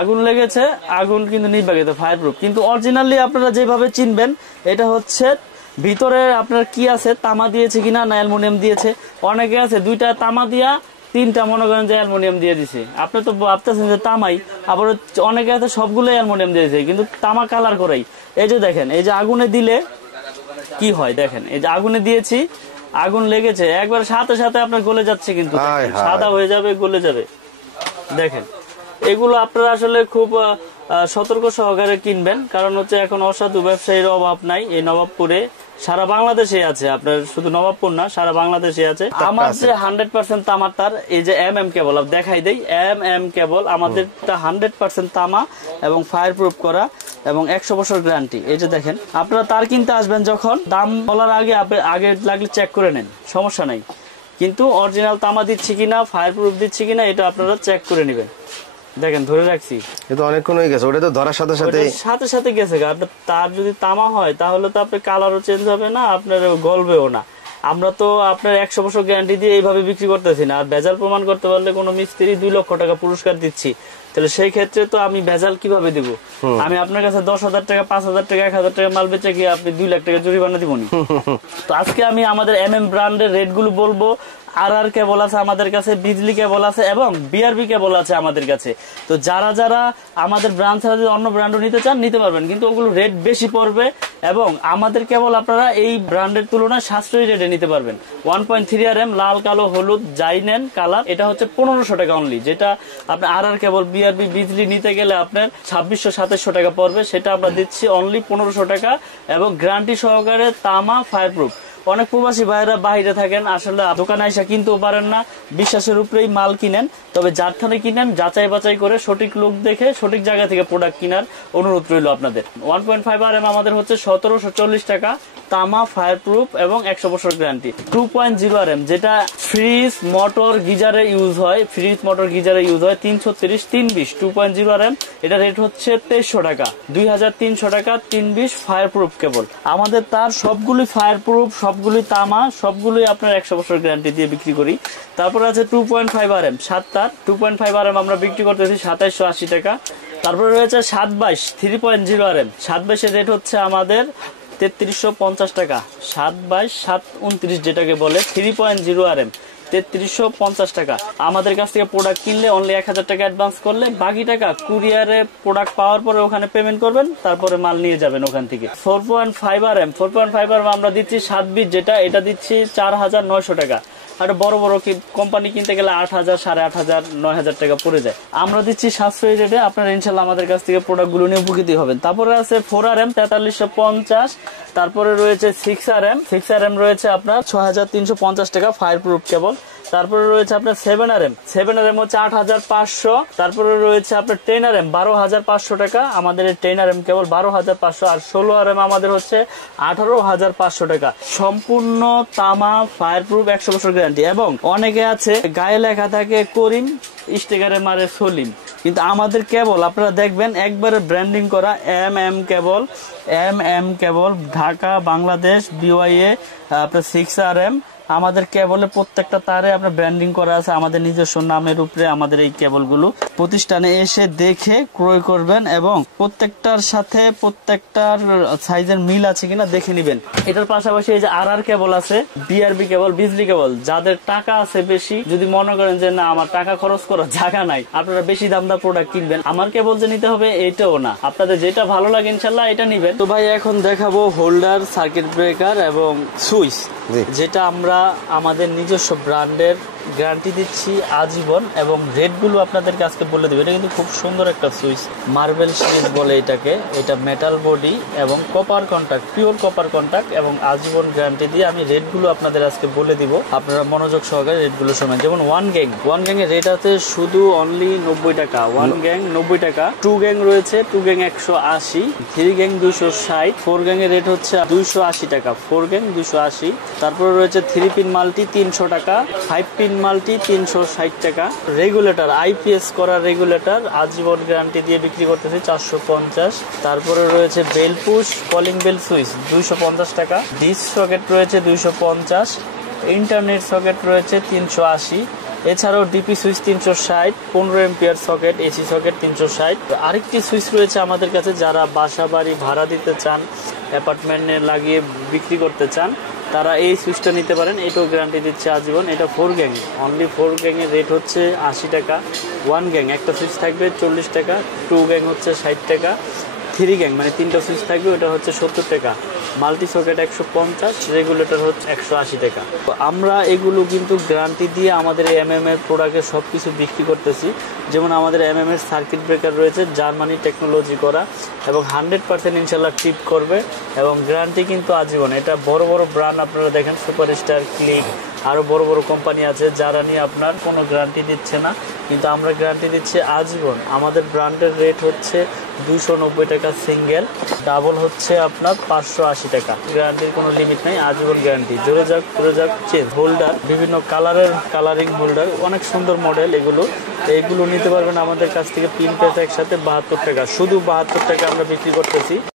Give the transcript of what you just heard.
আগুন লেগেছে, আগুন কিন্তু নিভাগিত, ফায়ার প্রুফ। কিন্তু অরিজিনালি আপনারা যেভাবে চিনবেন এটা হচ্ছে ভিতরে আপনার কি আছে, তামা দিয়েছে কিনা না অ্যালুমিনিয়াম দিয়েছে। অনেকে আছে 2টা তামা দিয়া 3টা মনে করেন যে অ্যালুমিনিয়াম দিয়ে দিছে, আপনি তো ভাবতেছেন যে তামাই, আবার অনেকে আছে সবগুলো অ্যালুমিনিয়াম দিয়েছে কিন্তু তামা কালার করেই। এই যে দেখেন, এই যে আগুনে দিলে কি হয় দেখেন, এই যে আগুনে দিয়েছি, আগুন লেগেছে, একবার সাথে সাথে আপনার গলে যাচ্ছে, কিন্তু সাদা হয়ে যাবে, গলে যাবে। দেখেন এগুলো আপনারা আসলে খুব সতর্ক সহকারে কিনবেন, কারণ হচ্ছে এখন অসাধু ব্যবসায়ীর অভাব নাই এই নবাবপুরে, সারা বাংলাদেশে আছে, আপনার শুধু নবাবপুর না সারা বাংলাদেশে আছে। আমার যে 100% তামার তার, এই যে MM কেবল দেখাই দেই, MM কেবল আমাদের 100% তামা এবং ফায়ার প্রুফ করা এবং 100 বছর গ্যারান্টি। এই যে দেখেন, আপনারা তার কিনতে আসবেন যখন, দাম বলার আগে লাগলে চেক করে নেন, সমস্যা নাই, কিন্তু অরিজিনাল তামা দিচ্ছি কিনা, ফায়ার প্রুফ দিচ্ছি কিনা এটা আপনারা চেক করে নেবেন। দেখেন ধরে রাখছি, এটা অনেকক্ষণ হয়ে গেছে, ওটা তো ধরার সাথে সাথে গেছে। তার যদি তামা হয় তাহলে তো আপনার কালারও চেঞ্জ হবে না, আপনার গলবেও না। আমরা তো আপনার 100 বছর গ্যারান্টি দিয়ে এইভাবে বিক্রি করতেছি না। আর ভেজাল প্রমাণ করতে পারলে কোনো মিস্ত্রি 2 লক্ষ টাকা পুরস্কার দিচ্ছি, তাহলে সেই ক্ষেত্রে তো আমি ভেজাল কিভাবে দিব? আমি আপনার কাছে 10,000 টাকা, 5,000 টাকা, 1,000 টাকা মাল বেচে গিয়ে আপনি 2 লাখ টাকা জরিমানা দিবনি। তো আজকে আমি আমাদের MM ব্র্যান্ডের রেট গুলো বলবো। RR কেবল আছে আমাদের কাছে, বিজলি কেবল আছে এবং BRB কেবল আছে আমাদের কাছে। তো যারা যারা আমাদের ব্র্যান্ড ছাড়া যদি অন্য ব্র্যান্ডও নিতে চান নিতে পারবেন, কিন্তু ওগুলো রেট বেশি পড়বে এবং আমাদের কেবল আপনারা এই ব্র্যান্ডের তুলনায় সাশ্রয়ী রেটে নিতে পারবেন। 1.3 RM লাল কালো হলুদ যাই নেন কালার, এটা হচ্ছে 1500 টাকা অনলি। যেটা আপনার RR কেবল BRB বিজলি নিতে গেলে আপনার 2600-2700 টাকা পড়বে, সেটা আমরা দিচ্ছি অনলি 1500 টাকা এবং গ্যারান্টি সহকারে তামা ফায়ার প্রুফ। অনেক প্রবাসী ভাইরা বাইরে থাকেন, আসলে দোকানে এসে কিনতেও পারেন না, বিশ্বাসের উপরেই মাল কিনেন। তবে যার থেকে কিনেন যাচাই বাছাই করে সঠিক লোক দেখে সঠিক জায়গা থেকে প্রোডাক্ট কেনার অনুরোধ রইল আপনাদের। 1.5 RM আমাদের হচ্ছে 1740 টাকা, তামা ফায়ার প্রুফ এবং 100 বছর গ্যারান্টি। 2.0 RM যেটা ফ্রিজ মোটর গিজারে ইউজ হয়, 330 320 2.0 RM, এটা রেট হচ্ছে 2300 টাকা, 2300 টাকা 320 ফায়ার প্রুফ কেবল। আমাদের তার সবগুলি ফায়ার প্রুফ, সবগুলি তামা, সবগুলোই আপনার 100 বছর গ্যারান্টি দিয়ে বিক্রি করি। তারপরে আছে 2.5 RM 7 তার, 2.5 RM আমরা বিক্রি করতেছি 2780 টাকা। তারপরে রয়েছে 722 3.0 RM, 722 এর রেট হচ্ছে আমাদের 3350 টাকা, 722 729 যেটাকে বলে 3.0 RM 3350 টাকা। আমাদের কাছ থেকে প্রোডাক্ট কিনলে অনলি 1000 টাকা অ্যাডভান্স করলে বাকি টাকা কুরিয়ারে প্রোডাক্ট পাওয়ার পরে ওখানে পেমেন্ট করবেন, তারপরে মাল নিয়ে যাবেন ওখান থেকে। 4.5 RM আমরা দিচ্ছি 720 যেটা, এটা দিচ্ছি 4900 টাকা। আর বড় বড় কোম্পানি কিনতে গেলে 8000 8500 9000 টাকা পড়ে যায়। আমরা দিচ্ছি সাশ্রয়ী রেটে, আপনারা ইনশাল্লাহ আমাদের কাছ থেকে প্রোডাক্ট গুলো নিয়ে উপকৃত হবেন। তারপরে আছে 4 RM 4350, তারপরে রয়েছে 6 RM রয়েছে আপনার 6350 টাকা ফায়ার প্রুফ কেবল। তারপরে রয়েছে আপনার 7 RM হচ্ছে 8500, তারপরে রয়েছে আপনার 10 RM 12500 টাকা, আমাদের এই 10 RM কেবল 12500, আর 16 RM আমাদের হচ্ছে 18500 টাকা। সম্পূর্ণ তামা ফায়ার প্রুফ 100 বছর গ্যারান্টি। এবং অনেকে আছে গায়ে লেখা থাকে করিম, স্টিকারে মারে সলিম, কিন্তু আমাদের কেবল আপনারা দেখবেন একবারে ব্র্যান্ডিং করা MM কেবল ঢাকা বাংলাদেশ BYA আপনার 6 RM। আমাদের কেবলে প্রত্যেকটা তারে আপনার ব্র্যান্ডিং করা আছে আমাদের নিজস্ব নামের উপরে। আমাদের এই কেবলগুলো প্রতিষ্ঠানে এসে দেখে ক্রয় করবেন এবং প্রত্যেকটার সাথে প্রত্যেকটার সাইজের মিল আছে কিনা দেখে নেবেন। এটার পাশাপাশি এই যে RR কেবল আছে, BRB কেবল, বিজলি কেবল। যাদের টাকা আছে বেশি, যদি মনে করেন যে না আমার টাকা খরচ করার জায়গা নাই, আপনারা বেশি দামদার প্রোডাক্ট কিনবেন, আমার কেবল যে নিতে হবে এটাও না, আপনাদের যেটা ভালো লাগে ইনশাল্লাহ এটা নিবেন। তো ভাই এখন দেখাবো হোল্ডার, সার্কিট ব্রেকার এবং সুইচ, যেটা আমরা আমাদের নিজস্ব ব্র্যান্ডের গ্যারান্টি দিচ্ছি আজীবন এবং রেটগুলো আপনাদেরকে আজকে বলে দেবো। এটা কিন্তু খুব সুন্দর একটা সুইচ, মার্বেল সিরিজ বলে এটাকে। এটা মেটাল বডি এবং copper contact, pure copper contact এবং আজীবন গ্যারান্টি দিয়ে আমি রেটগুলো আপনাদের আজকে বলে দিব। আপনারা মনোযোগ সহকারে রেটগুলো শোনেন। যেমন 1 গ্যাং এর রেট আছে শুধু অনলি 90 টাকা, 1 গ্যাং 90 টাকা। 2 গ্যাং রয়েছে, 2 গ্যাং 180, 3 গ্যাং 260, 4 গ্যাং এর রেট হচ্ছে 280 টাকা, 4 গ্যাং 280। তারপরে রয়েছে 3 পিন মাল্টি 300 টাকা, 5 পিন মাল্টি 360 টাকা। রেগুলেটর IPS করা রেগুলেটর আজীবন গ্যারান্টি দিয়ে বিক্রি করতেছি 450। তারপরে রয়েছে bell push calling bell switch 250 টাকা। ডিস সকেট রয়েছে 250, ইন্টারনেট সকেট রয়েছে 380, এছাড়াও DP switch 360, 15 ampere socket, AC socket 360। আরেকটি সুইচ রয়েছে আমাদের কাছে, যারা বাসা বাড়ি ভাড়া দিতে চান, অ্যাপার্টমেন্টে লাগিয়ে বিক্রি করতে চান, তারা এই সুইচটা নিতে পারেন। এটাও গ্যারান্টি দিচ্ছে আজীবন। এটা 4 গ্যাং, অনলি 4 গ্যাংয়ের রেট হচ্ছে 80 টাকা। 1 গ্যাং একটা সুইচ থাকবে 40 টাকা, 2 গ্যাং হচ্ছে 60 টাকা, 3 গ্যাং মানে 3টা সুইচ থাকবে ওটা হচ্ছে 70 টাকা, মাল্টি সকেট 150, রেগুলেটর হচ্ছে 180 টাকা। তো আমরা এগুলো কিন্তু গ্যারান্টি দিয়ে আমাদের এমএম এর প্রোডাক্টের সব কিছু বিক্রি করতেছি। যেমন আমাদের এমএম এর সার্কিট ব্রেকার রয়েছে জার্মানি টেকনোলজি করা, এবং 100% ইনশাল্লাহ টিপ করবে, এবং গ্যারান্টি কিন্তু আজীবন। এটা বড় বড় ব্র্যান্ড আপনারা দেখেন, সুপারস্টার, ক্লিক, আরও বড় বড় কোম্পানি আছে যারা নিয়ে আপনার কোনো গ্যারান্টি দিচ্ছে না, কিন্তু আমরা গ্যারান্টি দিচ্ছি আজীবন। আমাদের ব্র্যান্ডের রেট হচ্ছে 290 টাকা সিঙ্গেল, ডাবল হচ্ছে আপনার 580 টাকা। গ্যারান্টির কোনো লিমিট নেই, আজীবন গ্যারান্টি। জোরে যাক চেঞ্জ। হোল্ডার বিভিন্ন কালারের, কালারিং হোল্ডার, অনেক সুন্দর মডেল এইগুলো নিতে পারবেন আমাদের কাছ থেকে। 3 পিস একসাথে 72 টাকা, শুধু 72 টাকা আমরা বিক্রি করতেছি।